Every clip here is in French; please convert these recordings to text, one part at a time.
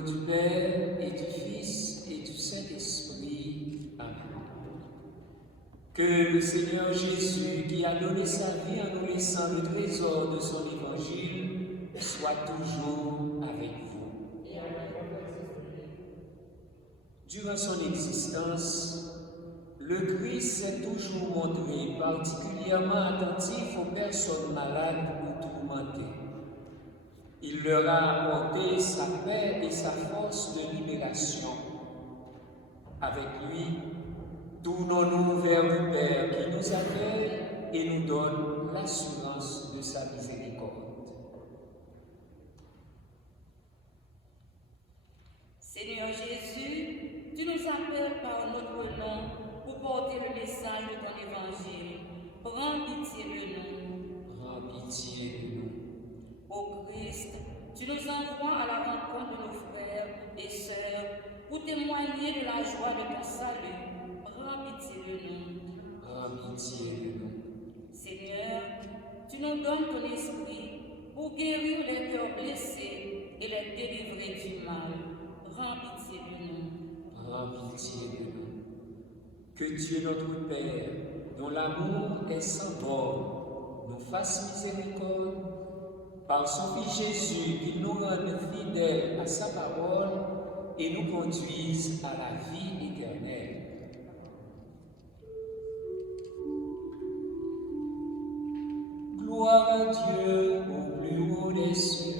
nom du Père et du Fils et du Saint-Esprit. Amen. Que le Seigneur Jésus, qui a donné sa vie en nous laissant le trésor de son évangile, soit toujours avec vous. Durant son existence, le Christ s'est toujours montré particulièrement attentif aux personnes malades ou tourmentées. Il leur a apporté sa paix et sa force de libération. Avec lui, tournons-nous vers le Père qui nous appelle et nous donne l'assurance de sa miséricorde. Seigneur Jésus, tu nous appelles par notre nom pour porter le message de ton évangile. Prends pitié de nous. Prends pitié de nous. Ô Christ, tu nous envoies à la rencontre de nos frères et sœurs pour témoigner de la joie de ton salut. Prends pitié de nous. Prends pitié de nous. Seigneur, tu nous donnes ton esprit pour guérir les cœurs blessés et les délivrer du mal. Prends pitié de nous. Prends pitié de nous. Que Dieu notre Père, dont l'amour est sans borne, nous fasse miséricorde par son Fils Jésus, qu'il nous rende fidèles à sa parole et nous conduise à la vie éternelle. Gloire à Dieu au plus haut des cieux.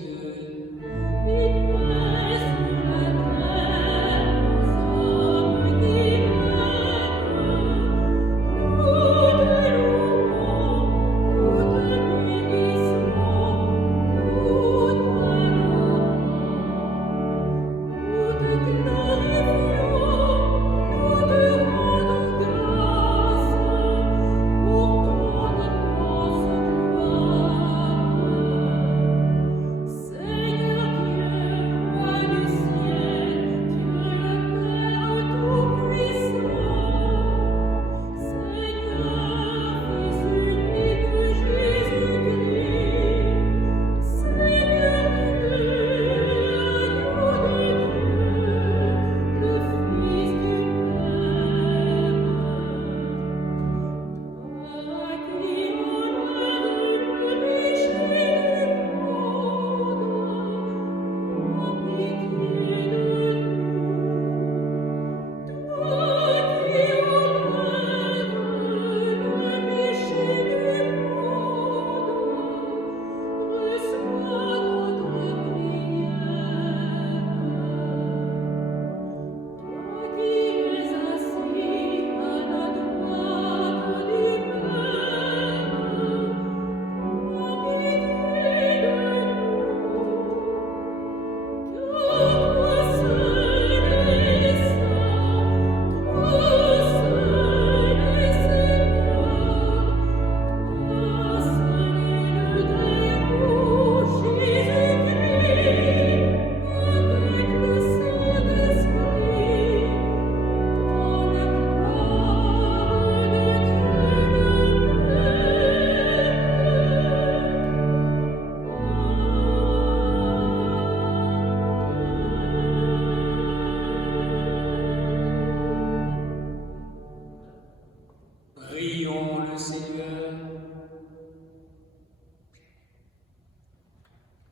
Prions le Seigneur.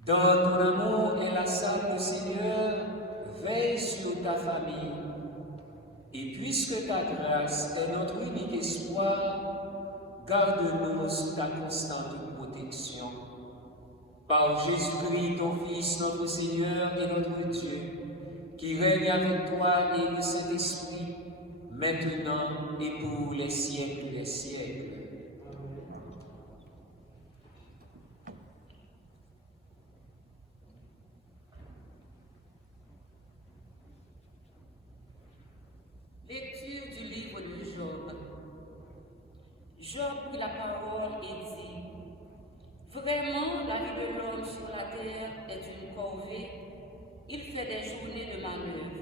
Dans ton amour inlassable, Seigneur, veille sur ta famille. Et puisque ta grâce est notre unique espoir, garde-nous sous ta constante protection. Par Jésus-Christ, ton Fils, notre Seigneur et notre Dieu, qui règne avec toi et le Saint-Esprit, maintenant et pour les siècles des siècles. Lecture du livre de Job. Job prit la parole et dit: Vraiment, la vie de l'homme sur la terre est une corvée, il fait des journées de manœuvre.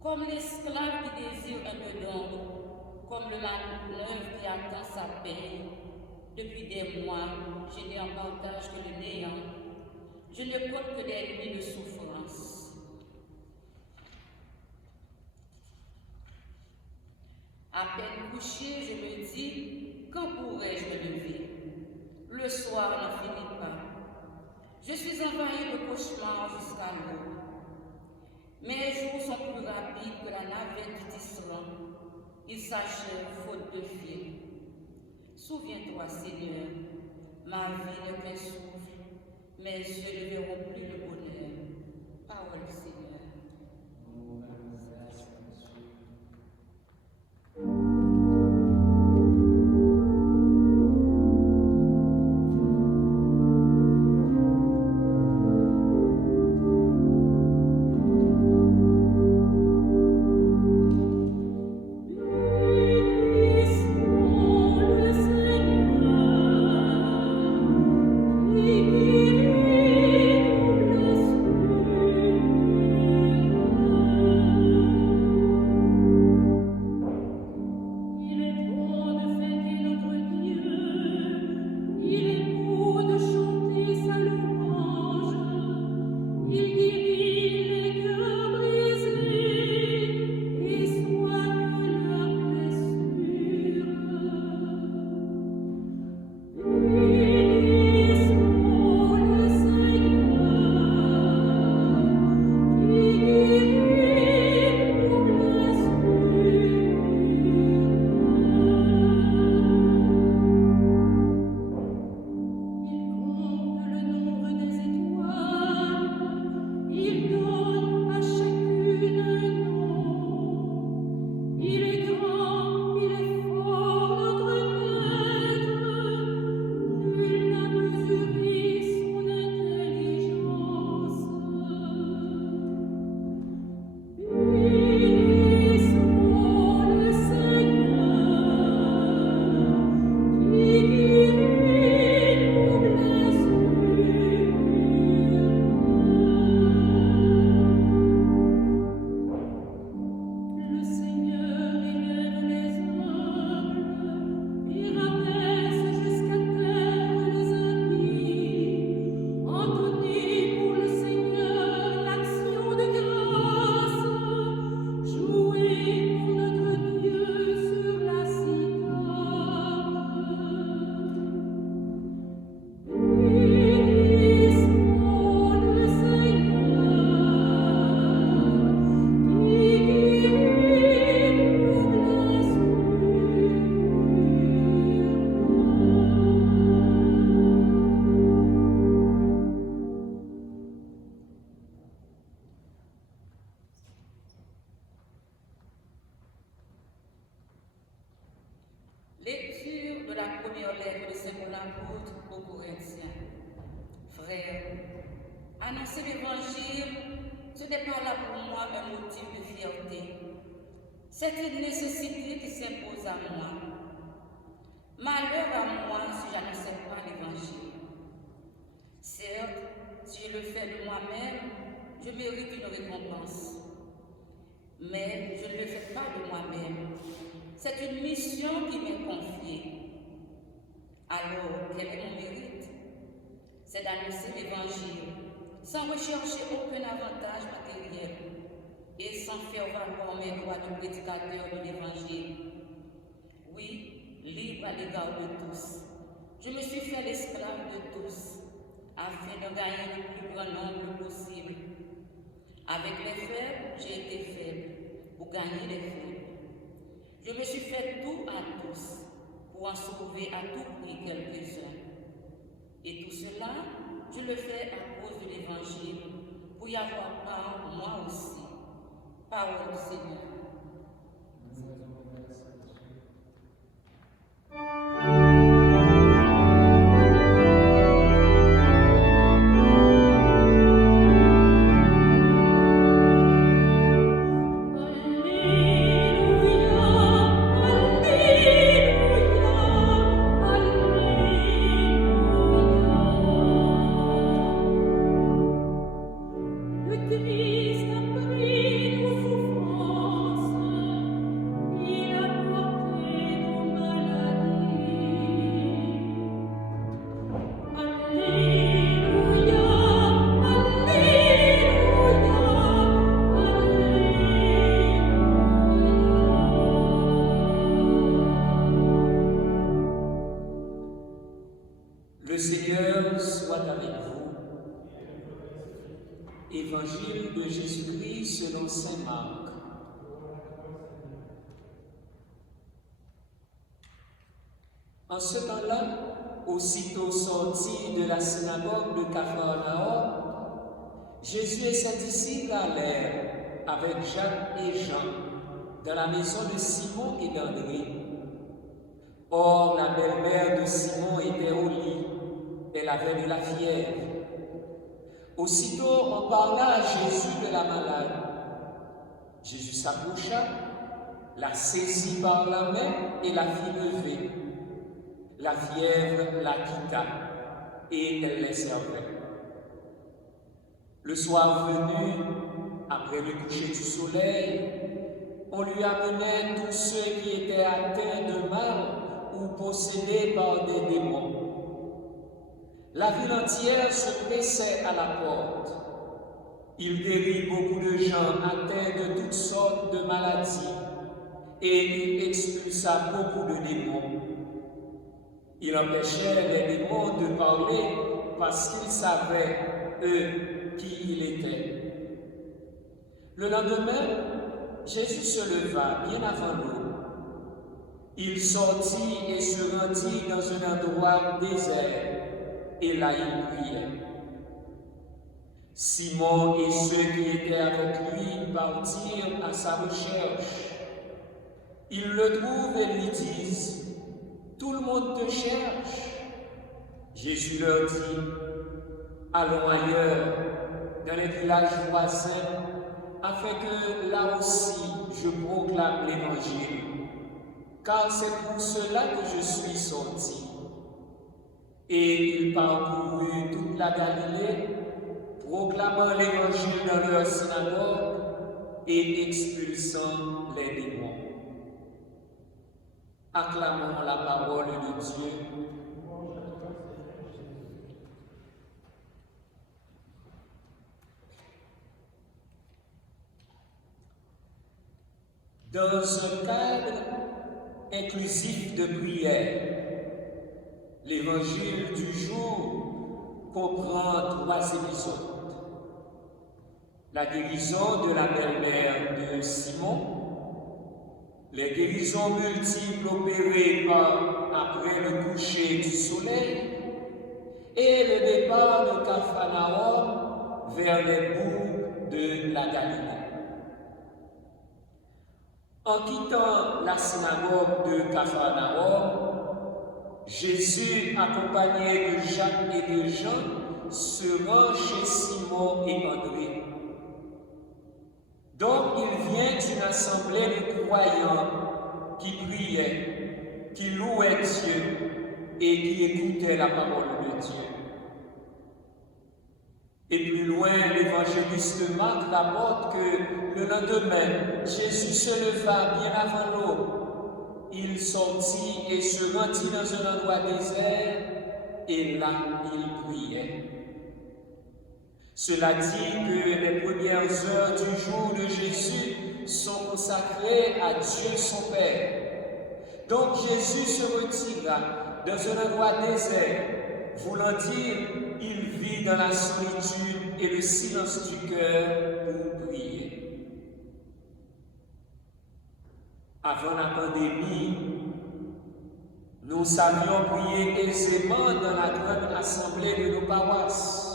Comme l'esclave qui désire un peu d'ombre, comme le manœuvre qui attend sa paix. Depuis des mois, je n'ai en partage que le néant. Je ne compte que des nuits de souffrance. coucher, je me dis, quand pourrais-je me lever? Le soir n'en finit pas. Je suis envahi de cauchemars jusqu'à l'aube. Mes jours sont plus rapides que la navette du tisserand. Ils s'achèvent faute de fil. Souviens-toi, Seigneur, ma vie n'est qu'un souffle. Mes yeux ne verront plus le bonheur. Parole du Seigneur. Lecture de la première lettre de Saint Paul apôtre aux Corinthiens. Frères, annoncer l'évangile, ce n'est pas là pour moi un motif de fierté. C'est une nécessité qui s'impose à moi. Malheur à moi si je n'annonçais pas l'évangile. Certes, si je le fais de moi-même, je mérite une récompense. Mais je ne le fais pas de moi-même. C'est une mission qui m'est confiée. Alors, quel est mon mérite? C'est d'annoncer l'évangile, sans rechercher aucun avantage matériel et sans faire valoir mes droits de prédicateur de l'évangile. Oui, libre à l'égard de tous. Je me suis fait l'esclave de tous, afin de gagner le plus grand nombre possible. Avec les faibles, j'ai été faible, pour gagner les faibles. Je me suis fait tout à tous, pour en sauver à tout prix quelques-uns. Et tout cela, je le fais à cause de l'Évangile, pour y avoir part moi aussi. Parole du Seigneur. Le Christ a pris nos souffrances. Évangile de Jésus-Christ selon saint Marc. En ce temps-là, aussitôt sorti de la synagogue de Capharnaüm, Jésus et ses disciples allèrent avec Jacques et Jean dans la maison de Simon et d'André. Or, la belle-mère de Simon était au lit, elle avait de la fièvre. Aussitôt, on parla à Jésus de la malade. Jésus s'approcha, la saisit par la main et la fit lever. La fièvre la quitta et elle les servait. Le soir venu, après le coucher du soleil, on lui amenait tous ceux qui étaient atteints de mal ou possédés par des démons. La ville entière se pressait à la porte. Il guérit beaucoup de gens atteints de toutes sortes de maladies et il expulsa beaucoup de démons. Il empêchait les démons de parler parce qu'ils savaient, eux, qui il était. Le lendemain, Jésus se leva bien avant l'eau. Il sortit et se rendit dans un endroit désert. Et là, il priait. Simon et ceux qui étaient avec lui partirent à sa recherche. Ils le trouvent et lui disent, « Tout le monde te cherche. » Jésus leur dit, « Allons ailleurs, dans les villages voisins, afin que là aussi je proclame l'Évangile, car c'est pour cela que je suis sorti. » Et il parcourut toute la Galilée, proclamant l'Évangile dans leur synagogue et expulsant les démons. Acclamons la parole de Dieu. Dans un cadre inclusif de prière, l'Évangile du jour comprend 3 épisodes. La guérison de la belle-mère de Simon, les guérisons multiples opérées après le coucher du soleil et le départ de Capharnaüm vers les bourgs de la Galilée. En quittant la synagogue de Capharnaüm, Jésus, accompagné de Jacques et de Jean, se rend chez Simon et André. Donc il vient d'une assemblée de croyants qui priaient, qui louaient Dieu et qui écoutaient la parole de Dieu. Et plus loin, l'évangéliste Marc rapporte que le lendemain, Jésus se leva bien avant l'aube. Il sortit et se rendit dans un endroit désert, et là, il priait. Cela dit que les premières heures du jour de Jésus sont consacrées à Dieu son Père. Donc Jésus se retira dans un endroit désert, voulant dire, il vit dans la solitude et le silence du cœur pour prier. Avant la pandémie, nous savions prier aisément dans la grande assemblée de nos paroisses.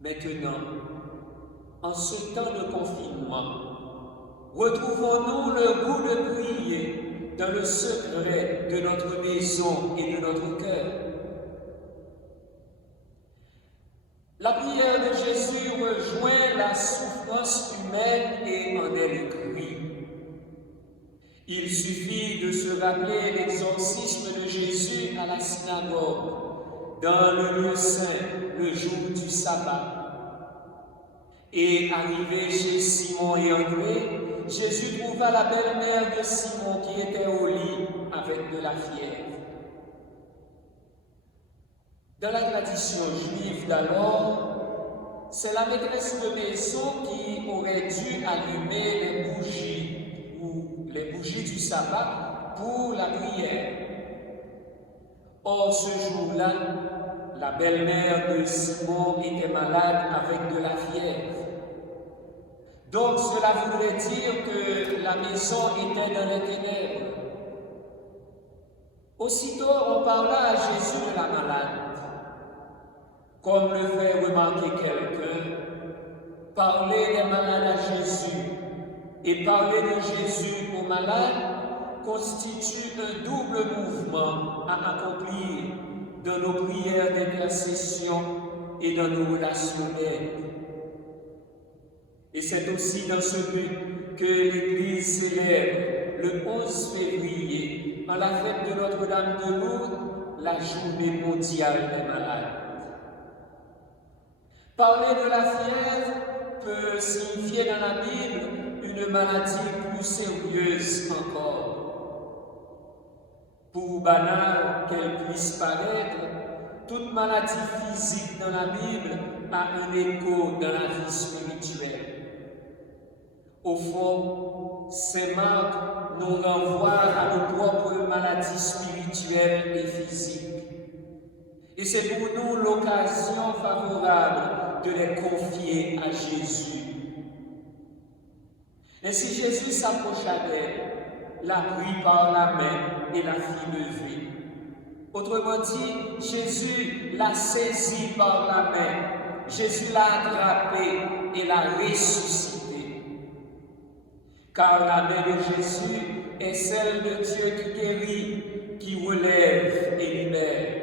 Maintenant, en ce temps de confinement, retrouvons-nous le goût de prier dans le secret de notre maison et de notre cœur. La prière de Jésus rejoint la souffrance humaine et en est le cri. Il suffit de se rappeler l'exorcisme de Jésus à la synagogue, dans le lieu saint, le jour du sabbat. Et arrivé chez Simon et André, Jésus trouva la belle-mère de Simon qui était au lit avec de la fièvre. Dans la tradition juive d'alors, c'est la maîtresse de maison qui aurait dû allumer les bougies du sabbat pour la prière. Or, ce jour-là, la belle-mère de Simon était malade avec de la fièvre. Donc cela voudrait dire que la maison était dans les ténèbres. Aussitôt on parla à Jésus de la malade. Comme le fait remarquer quelqu'un, parler des malades à Jésus et parler de Jésus aux malades constitue un double mouvement à accomplir dans nos prières d'intercession et dans nos relations d'aide. Et c'est aussi dans ce but que l'Église célèbre le 11 février, en la fête de Notre-Dame de Lourdes, la journée mondiale des malades. Parler de la fièvre peut signifier dans la Bible une maladie plus sérieuse encore. Pour banale qu'elle puisse paraître, toute maladie physique dans la Bible a un écho dans la vie spirituelle. Au fond, ces marques nous renvoient à nos propres maladies spirituelles et physiques. Et c'est pour nous l'occasion favorable de les confier à Jésus. Ainsi Jésus s'approcha d'elle, la prit par la main et la fit lever. Autrement dit, Jésus l'a saisie par la main, Jésus l'a attrapée et l'a ressuscitée. Car la main de Jésus est celle de Dieu qui guérit, qui relève et libère.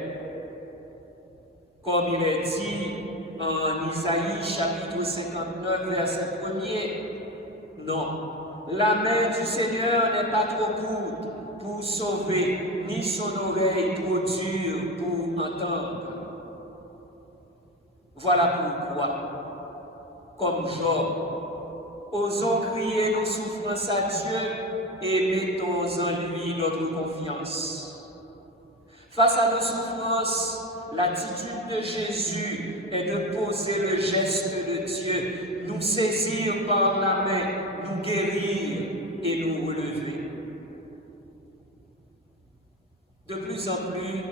Comme il est dit en Isaïe chapitre 59, verset 1er, non, la main du Seigneur n'est pas trop courte pour sauver, ni son oreille trop dure pour entendre. Voilà pourquoi, comme Job, osons crier nos souffrances à Dieu et mettons en lui notre confiance. Face à nos souffrances, l'attitude de Jésus est de poser le geste de Dieu, nous saisir par la main, nous guérir et nous relever. De plus en plus,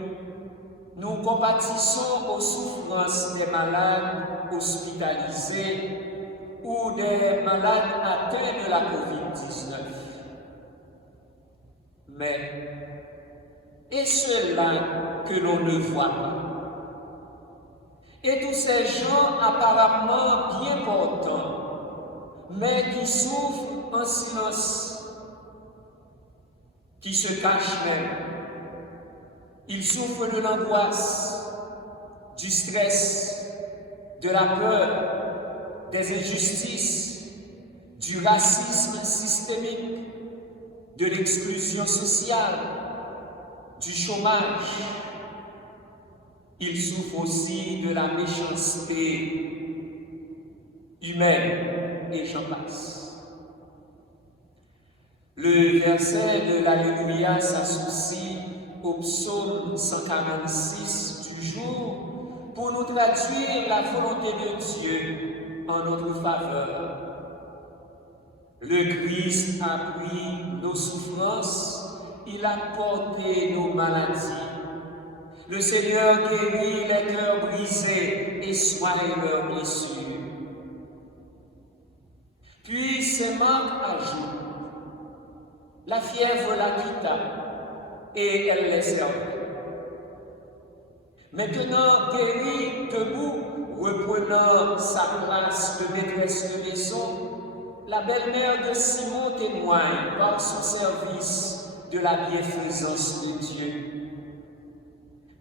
nous compatissons aux souffrances des malades hospitalisés ou des malades atteints de la COVID-19. Mais, et ceux-là que l'on ne voit pas? Et tous ces gens apparemment bien portants, mais qui souffrent en silence, qui se cachent même. Ils souffrent de l'angoisse, du stress, de la peur, des injustices, du racisme systémique, de l'exclusion sociale, du chômage. Ils souffrent aussi de la méchanceté humaine, et j'en passe. Le verset de l'Alléluia s'associe au psaume 146 du jour pour nous traduire la volonté de Dieu en notre faveur. Le Christ a pris nos souffrances, il a porté nos maladies. Le Seigneur guérit les cœurs brisés et soigne leurs blessures. Puis ces marques ajoutent, la fièvre la quitta et elle les servait. Maintenant guérie, debout, reprenant sa place de maîtresse de maison, la belle-mère de Simon témoigne par son service de la bienfaisance de Dieu.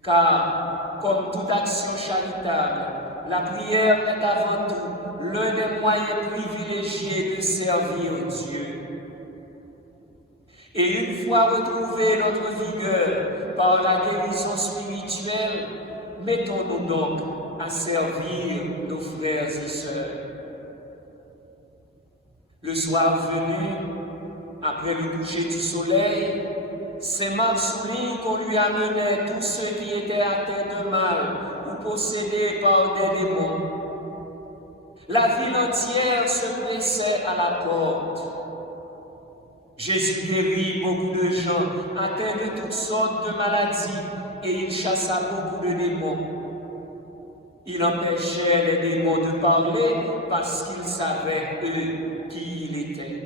Car, comme toute action charitable, la prière est avant tout l'un des moyens privilégiés de servir Dieu. Et une fois retrouvée notre vigueur par la guérison spirituelle, mettons-nous donc à servir nos frères et sœurs. Le soir venu, après le coucher du soleil, Saint Marc souligne qu'on lui amenait tous ceux qui étaient atteints de mal ou possédés par des démons. La ville entière se pressait à la porte. Jésus guérit beaucoup de gens atteints de toutes sortes de maladies et il chassa beaucoup de démons. Il empêchait les démons de parler parce qu'ils savaient, eux, qui il était.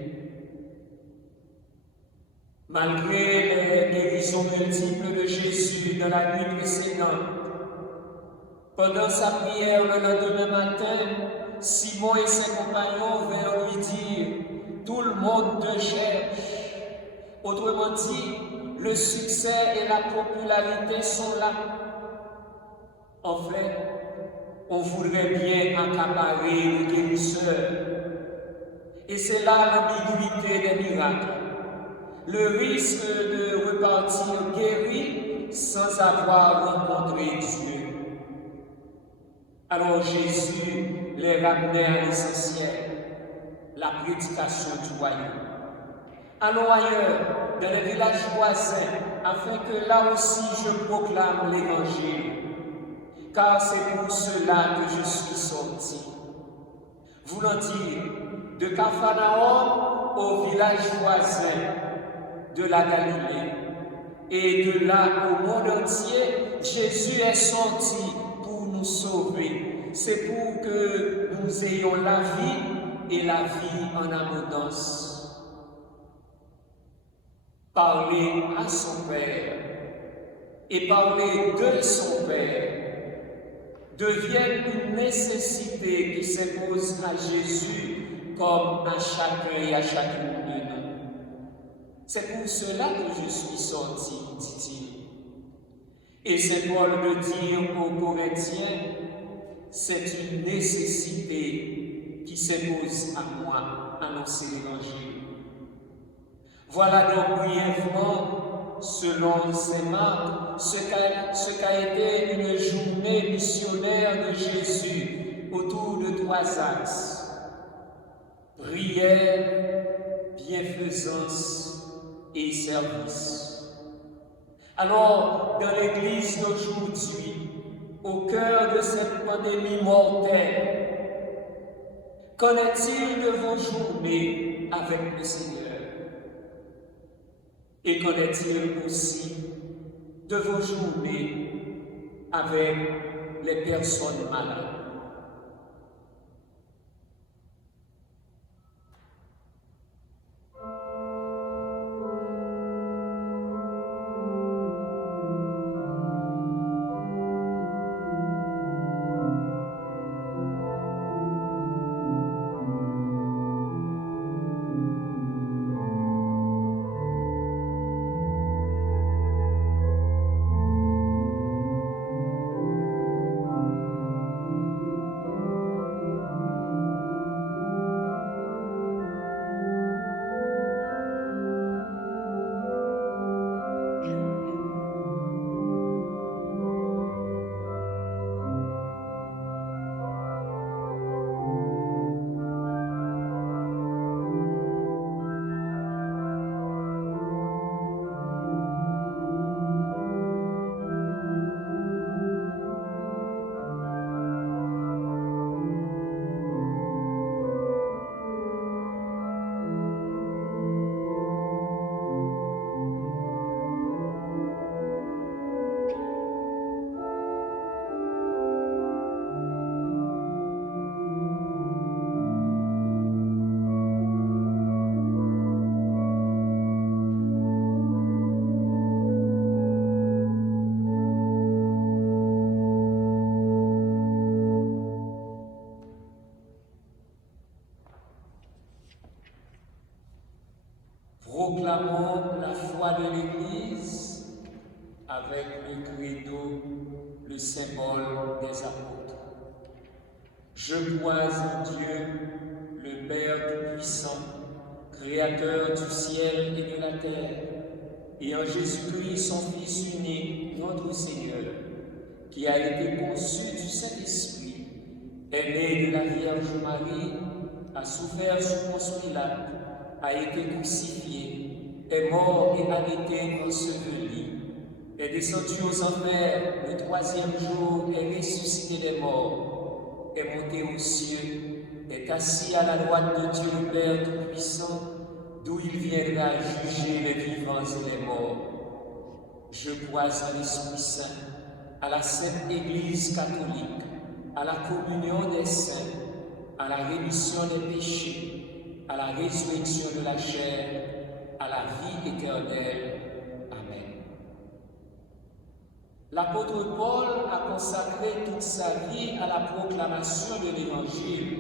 Malgré les guérisons multiples de Jésus dans la nuit précédente, pendant sa prière le lendemain matin, Simon et ses compagnons vinrent lui dire « Tout le monde te cherche ». Autrement dit, le succès et la popularité sont là. En fait, on voudrait bien accaparer le guérisseur. Et c'est là l'ambiguïté des miracles. Le risque de repartir guéri sans avoir rencontré Dieu. Alors Jésus les ramenait à l'essentiel, la prédication du royaume. Allons ailleurs, dans les villages voisins, afin que là aussi je proclame l'Évangile, car c'est pour cela que je suis sorti. Voulant dire, de Capharnaüm au village voisin de la Galilée, et de là au monde entier, Jésus est sorti pour nous sauver. C'est pour que nous ayons la vie et la vie en abondance. Parler à son Père et parler de son Père deviennent une nécessité qui s'impose à Jésus comme à chacun et à chacune de nous. C'est pour cela que je suis sorti, dit-il. Et c'est Paul de dire aux Corinthiens, c'est une nécessité qui s'impose à moi, annoncer l'Évangile. Voilà donc brièvement, selon ces marques, ce qu'a été une journée missionnaire de Jésus autour de 3 axes. Prière, bienfaisance et service. Alors, dans l'Église d'aujourd'hui, au cœur de cette pandémie mortelle, qu'en est-il de vos journées avec le Seigneur? Et qu'en est-il aussi de vos journées avec les personnes malades? Proclamons la foi de l'Église avec le credo, le symbole des apôtres. Je crois en Dieu, le Père Tout-Puissant, Créateur du ciel et de la terre, et en Jésus-Christ, son Fils unique, notre Seigneur, qui a été conçu du Saint-Esprit, est né de la Vierge Marie, a souffert sous Ponce Pilate, a été crucifié, est mort et a été enseveli, est descendu aux enfers, le 3e jour est ressuscité des morts, est monté aux cieux, est assis à la droite de Dieu le Père Tout-Puissant, d'où il viendra juger les vivants et les morts. Je crois en l'Esprit Saint, à la Sainte Église catholique, à la communion des saints, à la rémission des péchés, à la résurrection de la chair, à la vie éternelle. Amen. L'apôtre Paul a consacré toute sa vie à la proclamation de l'Évangile.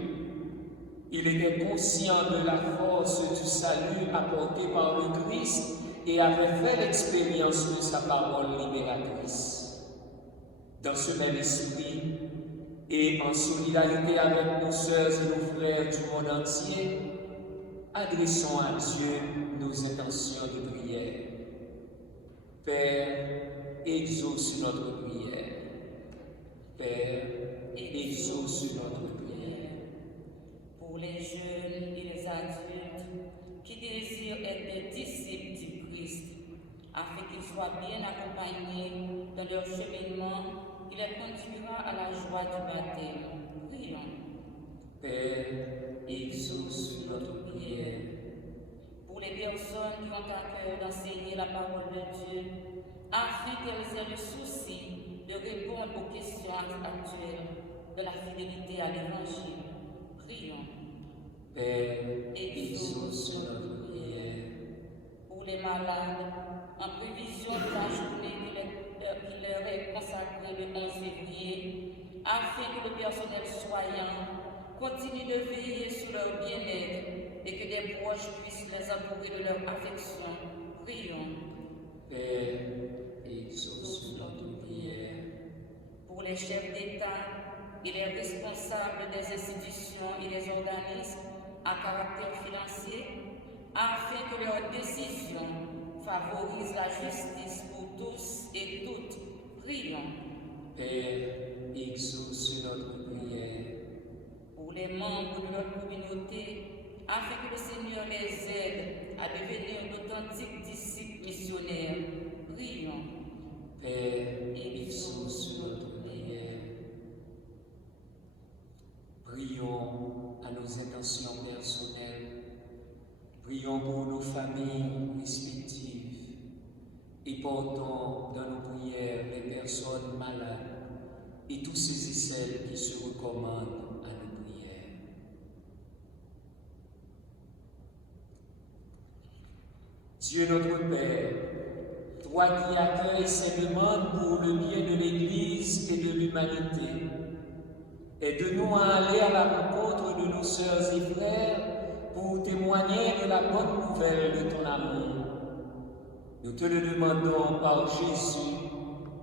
Il était conscient de la force du salut apporté par le Christ et avait fait l'expérience de sa parole libératrice. Dans ce même esprit, et en solidarité avec nos sœurs et nos frères du monde entier, adressons à Dieu nos intentions de prière. Père, exauce notre prière. Père, exauce notre prière. Pour les jeunes et les adultes qui désirent être des disciples du Christ, afin qu'ils soient bien accompagnés dans leur cheminement qui les conduira à la joie du baptême. Prions. Père, exauce notre prière. Pour les personnes qui ont à cœur d'enseigner la parole de Dieu, afin qu'elles aient le souci de répondre aux questions actuelles de la fidélité à l'Évangile. Prions. Père, exauce notre prière. Pour les malades, en prévision de la journée qui leur est consacrée le 11 février, afin que le personnel soignant continue de veiller sur leur bien-être et que des proches puissent les entourer de leur affection. Prions. Père, exauce notre prière. Pour les chefs d'État et les responsables des institutions et des organismes à caractère financier, afin que leurs décisions favorisent la justice pour tous et toutes. Prions. Père, exauce notre prière. Pour les membres de notre communauté, afin que le Seigneur les aide à devenir d'authentiques disciples missionnaires. Prions. Père, exauce notre prière. Prions à nos intentions personnelles. Prions pour nos familles respectives et portons dans nos prières les personnes malades et tous ceux et celles qui se recommandent à nos prières. Dieu notre Père, toi qui accueilles ces demandes pour le bien de l'Église et de l'humanité, aide-nous à aller à la rencontre de nos sœurs et frères pour témoigner de la bonne nouvelle de ton amour. Nous te le demandons par Jésus,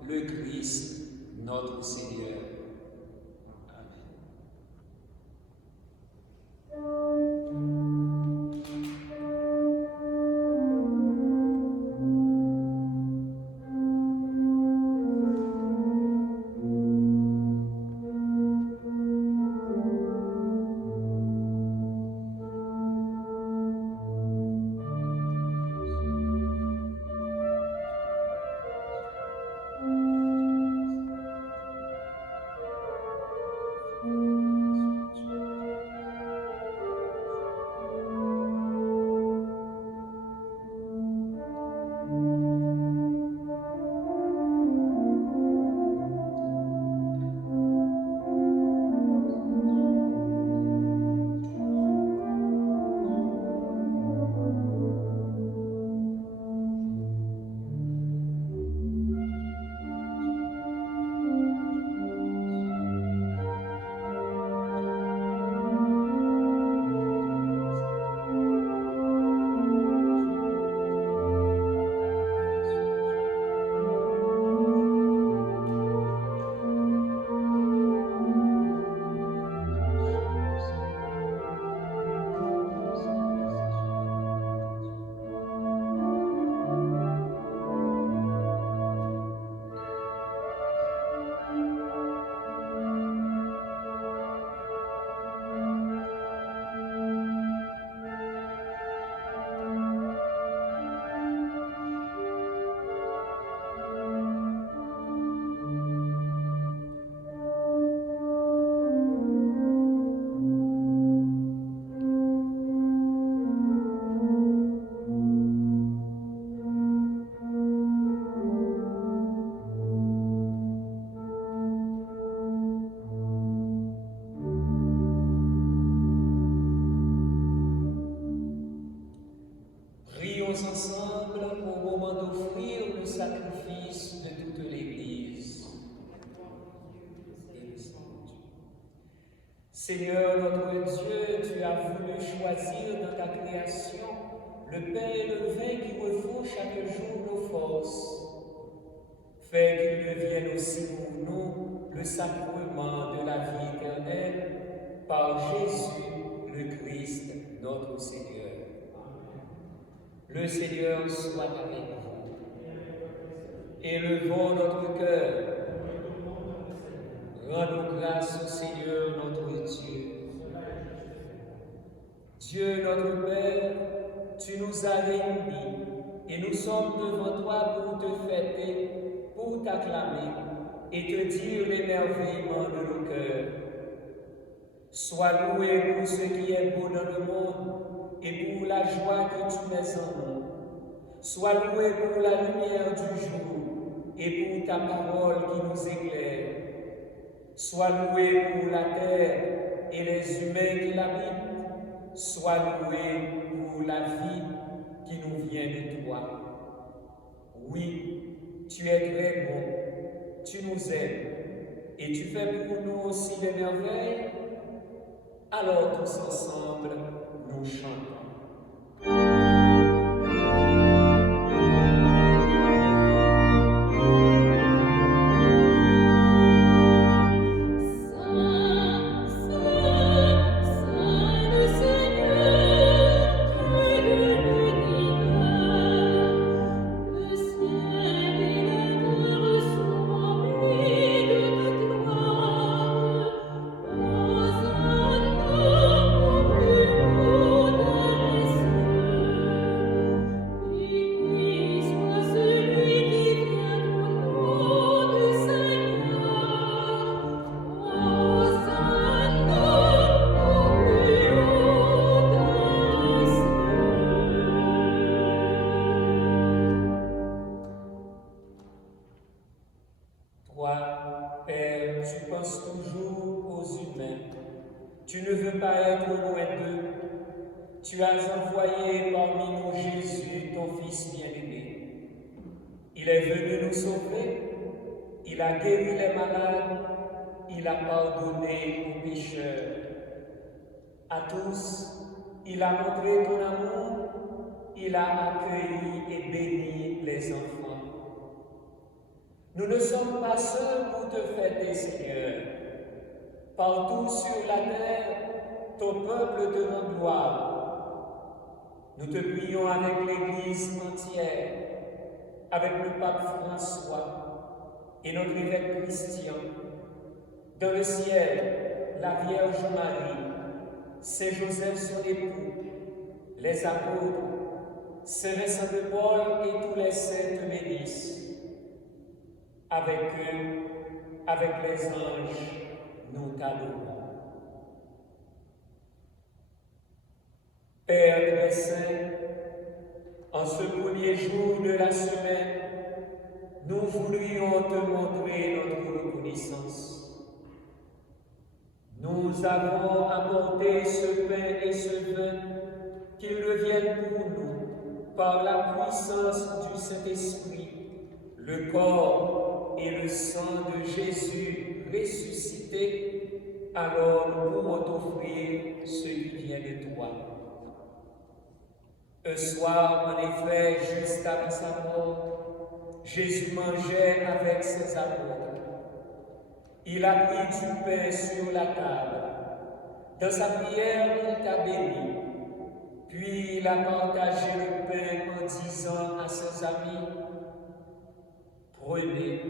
le Christ, notre Seigneur. Seigneur notre Dieu, tu as voulu choisir dans ta création le pain et le vin qui refont chaque jour nos forces. Fais qu'il devienne aussi pour nous le sacrement de la vie éternelle par Jésus le Christ, notre Seigneur. Le Seigneur soit avec vous. Élevons notre cœur. Rendons grâce au Seigneur notre Dieu. Dieu notre Père, tu nous as réunis et nous sommes devant toi pour te fêter, pour t'acclamer et te dire l'émerveillement de nos cœurs. Sois loué pour ce qui est beau dans le monde et pour la joie que tu mets en nous. Sois loué pour la lumière du jour et pour ta parole qui nous éclaire. Sois loué pour la terre et les humains qui l'habitent. Sois loué pour la vie qui nous vient de toi. Oui, tu es très bon, tu nous aimes et tu fais pour nous aussi des merveilles. Alors tous ensemble, nous chantons. Tu ne veux pas être loin d'eux. Tu as envoyé parmi nous Jésus, ton Fils bien-aimé. Il est venu nous sauver, il a guéri les malades, il a pardonné aux pécheurs. À tous, il a montré ton amour, il a accueilli et béni les enfants. Nous ne sommes pas seuls pour te fêter, Seigneur. Partout sur la terre, ton peuple te rend gloire. Nous te prions avec l'Église entière, avec le pape François et notre évêque Christian. Dans le ciel, la Vierge Marie, Saint Joseph son époux, les apôtres, Saint Vincent de Paul et tous les saints te bénissent. Avec eux, avec les anges, nous t'adorons. Père très saint, en ce premier jour de la semaine, nous voudrions te montrer notre reconnaissance. Nous avons apporté ce pain et ce vin, qu'ils deviennent pour nous, par la puissance du Saint-Esprit, le corps et le sang de Jésus ressuscité, alors nous pourrons t'offrir ce qui vient de toi. Un soir, en effet, juste avant sa mort, Jésus mangeait avec ses apôtres. Il a pris du pain sur la table. Dans sa prière, il t'a béni. Puis il a partagé le pain en disant à ses amis, « Prenez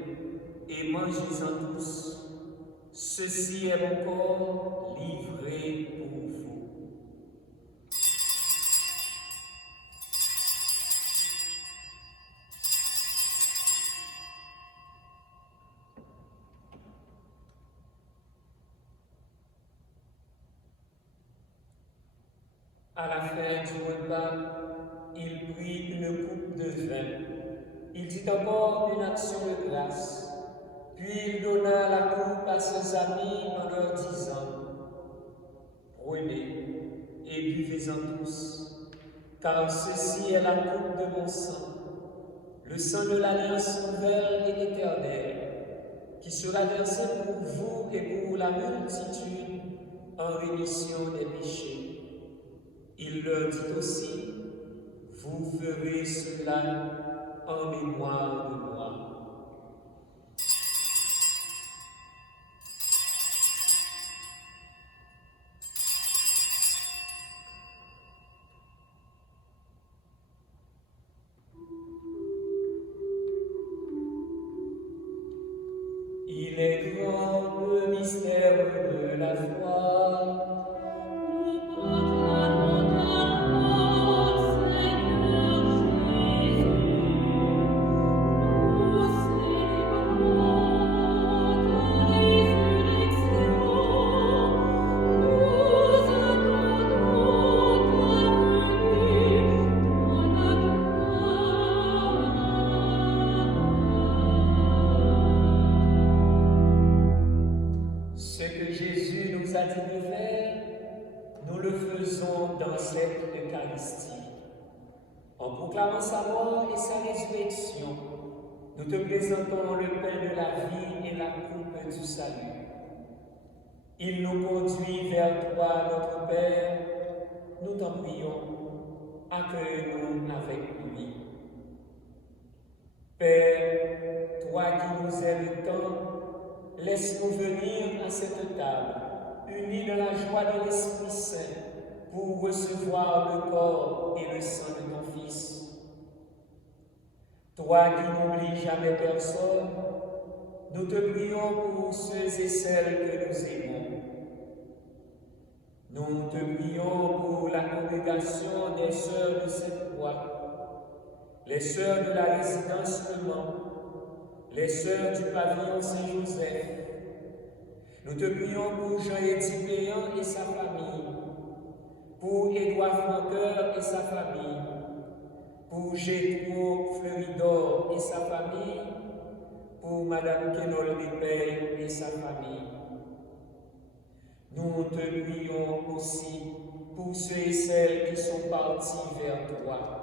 et mangez-en tous. Ceci est mon corps livré pour vous. » À la fin du repas, il prit une coupe de vin. Il dit encore une action de grâce. Puis il donna la coupe à ses amis en leur disant, « Prenez et buvez-en tous, car ceci est la coupe de mon sang, le sang de l'alliance nouvelle et éternelle, qui sera versé pour vous et pour la multitude en rémission des péchés. Il leur dit aussi, vous ferez cela en mémoire de moi. Il est grand le mystère de la foi. Ce que Jésus nous a dit de faire, nous le faisons dans cette Eucharistie. En proclamant sa mort et sa résurrection, nous te présentons le pain de la vie et la coupe du salut. Il nous conduit vers toi, notre Père. Nous t'en prions, accueille-nous avec lui. Père, toi qui nous aimes tant, laisse-nous venir à cette table, unis dans la joie de l'Esprit Saint, pour recevoir le corps et le sang de ton Fils. Toi qui n'oublies jamais personne, nous te prions pour ceux et celles que nous aimons. Nous te prions pour la congrégation des sœurs de cette voie, les sœurs de la résidence Le Mans, les sœurs du pavillon Saint-Joseph. Nous te prions pour Jean-Édith Péan et sa famille, pour Édouard Franqueur et sa famille, pour Gétro Fleuridor et sa famille, pour Madame Kenol Despey et sa famille. Nous te prions aussi pour ceux et celles qui sont partis vers toi.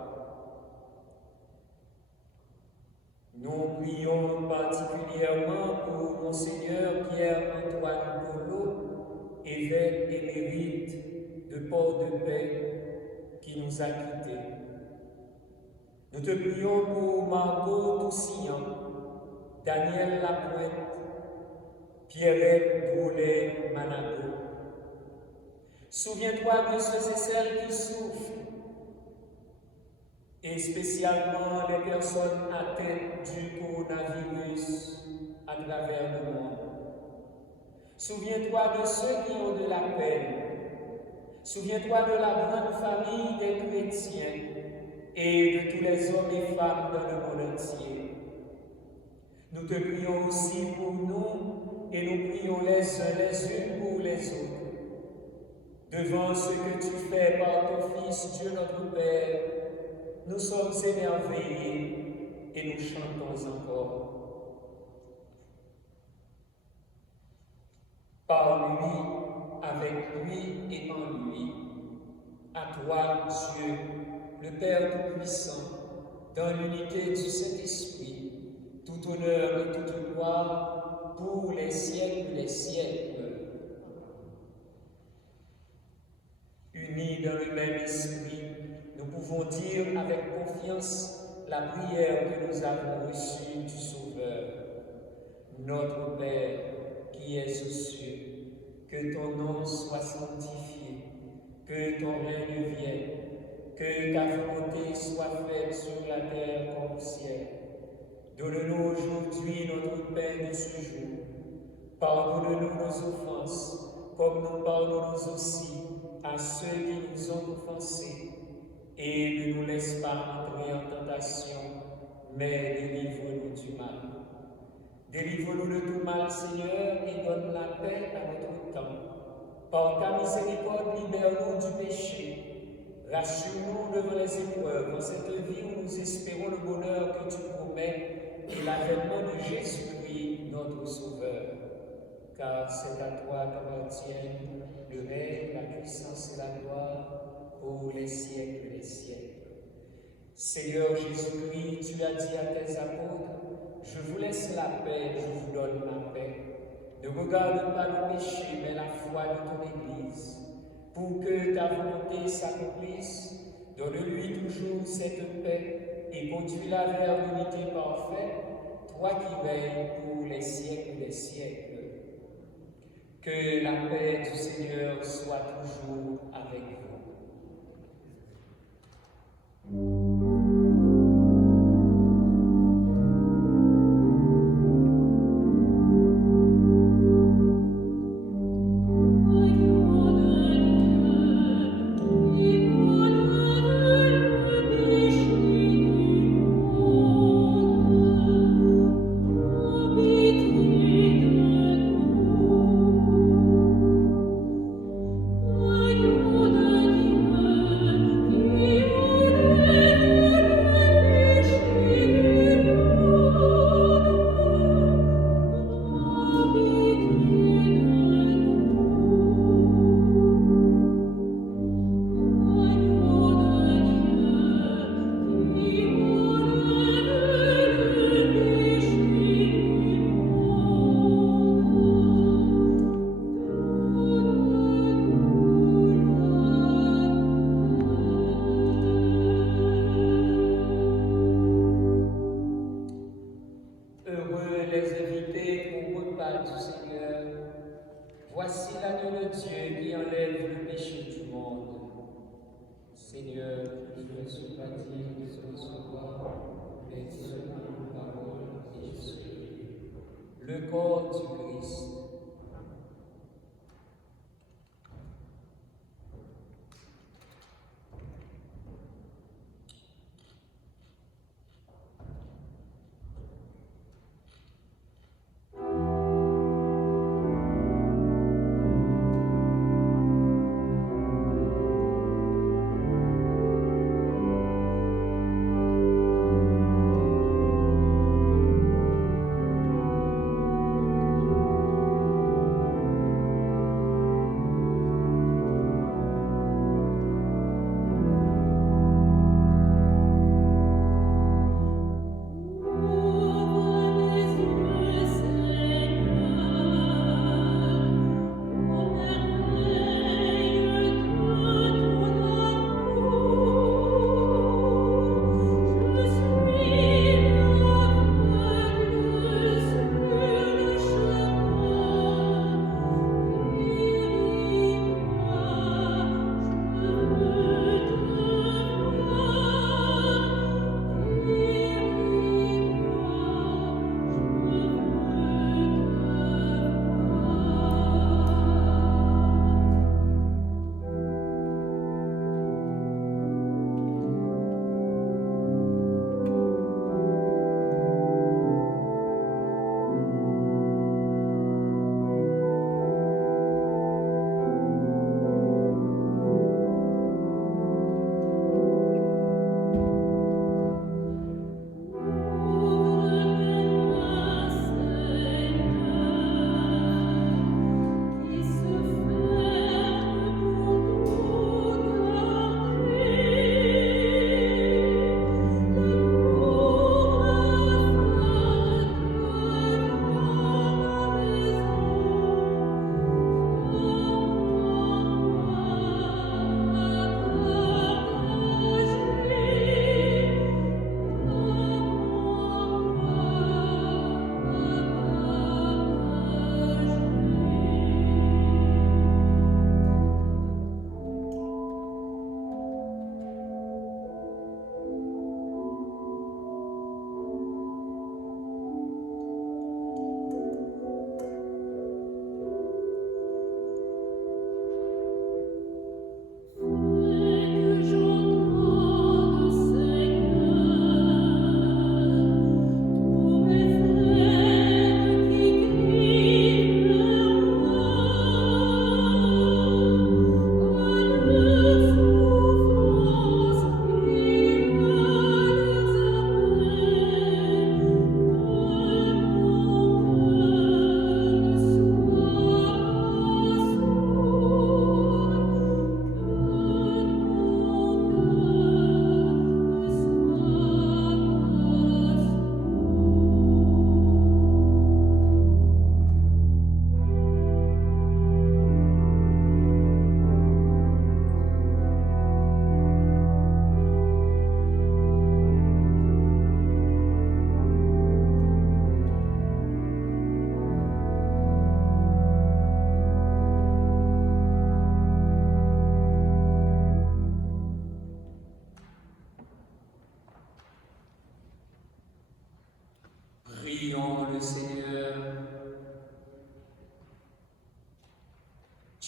Nous prions particulièrement pour Monseigneur Pierre-Antoine Collot, évêque émérite de Port-de-Paix, qui nous a quittés. Nous te prions pour Margot Toussillon, Daniel Lapointe, Pierrette Broulet-Manago. Souviens-toi de ceux et celles qui souffrent, et spécialement les personnes atteintes du coronavirus à travers le monde. Souviens-toi de ceux qui ont de la peine. Souviens-toi de la grande famille des chrétiens et de tous les hommes et femmes dans le monde entier. Nous te prions aussi pour nous et nous prions les uns les unes pour les autres. Devant ce que tu fais par ton Fils, Dieu notre Père, nous sommes émerveillés et nous chantons encore. Par lui, avec lui et en lui, à toi, Dieu, le Père Tout-Puissant, dans l'unité du Saint-Esprit, tout honneur et toute gloire pour les siècles des siècles. Unis dans le même esprit, nous pouvons dire avec confiance la prière que nous avons reçue du Sauveur. Notre Père qui es aux cieux, que ton nom soit sanctifié, que ton règne vienne, que ta volonté soit faite sur la terre comme au ciel. Donne-nous aujourd'hui notre pain de ce jour. Pardonne-nous nos offenses, comme nous pardonnons aussi à ceux qui nous ont offensés. Et ne nous laisse pas entrer en tentation, mais délivre-nous du mal. Délivre-nous de tout mal, Seigneur, et donne la paix à notre temps. Par ta miséricorde, libère-nous du péché. Rassure-nous devant les épreuves, dans cette vie où nous espérons le bonheur que tu promets et l'avènement de Jésus-Christ, notre Sauveur. Car c'est à toi qu'appartiennent le règne, la puissance et la gloire pour les siècles des siècles. Seigneur Jésus-Christ, tu as dit à tes apôtres, je vous laisse la paix, je vous donne la paix. Ne regarde pas le péché, mais la foi de ton Église. Église. Pour que ta volonté s'accomplisse, donne-lui toujours cette paix et conduis-la vers l'unité parfaite, toi qui veilles pour les siècles des siècles. Que la paix du Seigneur soit toujours avec vous. Voici l'agneau de Dieu qui enlève le péché du monde. Seigneur, je ne suis pas digne de recevoir, mais dis seulement une parole et je serai guéri. Le corps du Christ.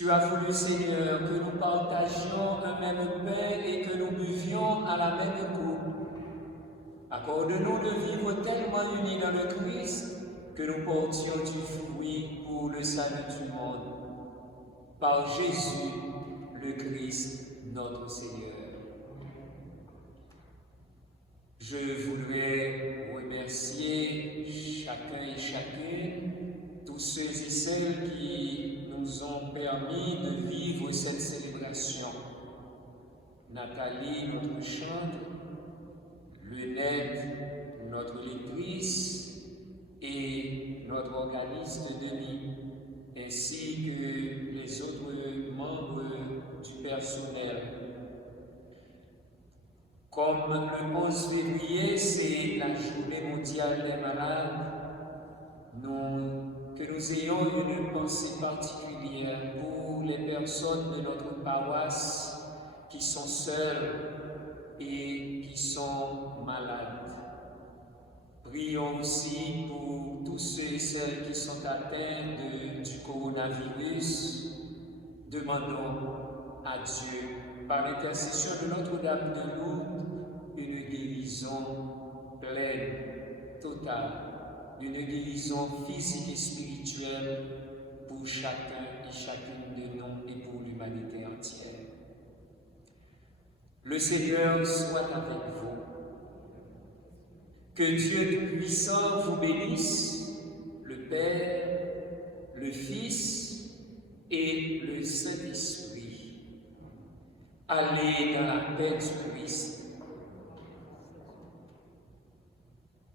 Tu as voulu, Seigneur, que nous partagions un même pain et que nous buvions à la même coupe. Accorde-nous de vivre tellement unis dans le Christ que nous portions du fruit pour le salut du monde. Par Jésus, le Christ, notre Seigneur. Je voudrais remercier chacun et chacune, tous ceux et celles qui nous ont permis de vivre cette célébration. Nathalie, notre chantre, Lunette, notre lectrice, et notre organiste Denis, ainsi que les autres membres du personnel. Comme le 11 février, c'est la journée mondiale des malades, que nous ayons une pensée particulière pour les personnes de notre paroisse qui sont seules et qui sont malades. Prions aussi pour tous ceux et celles qui sont atteints du coronavirus. Demandons à Dieu, par l'intercession de Notre-Dame de Lourdes, une guérison pleine, totale, une guérison physique et spirituelle pour chacun et chacune de nous et pour l'humanité entière. Le Seigneur soit avec vous. Que Dieu Tout-Puissant vous bénisse, le Père, le Fils et le Saint-Esprit. Allez dans la paix du Christ.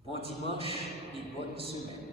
Bon dimanche et bonne semaine.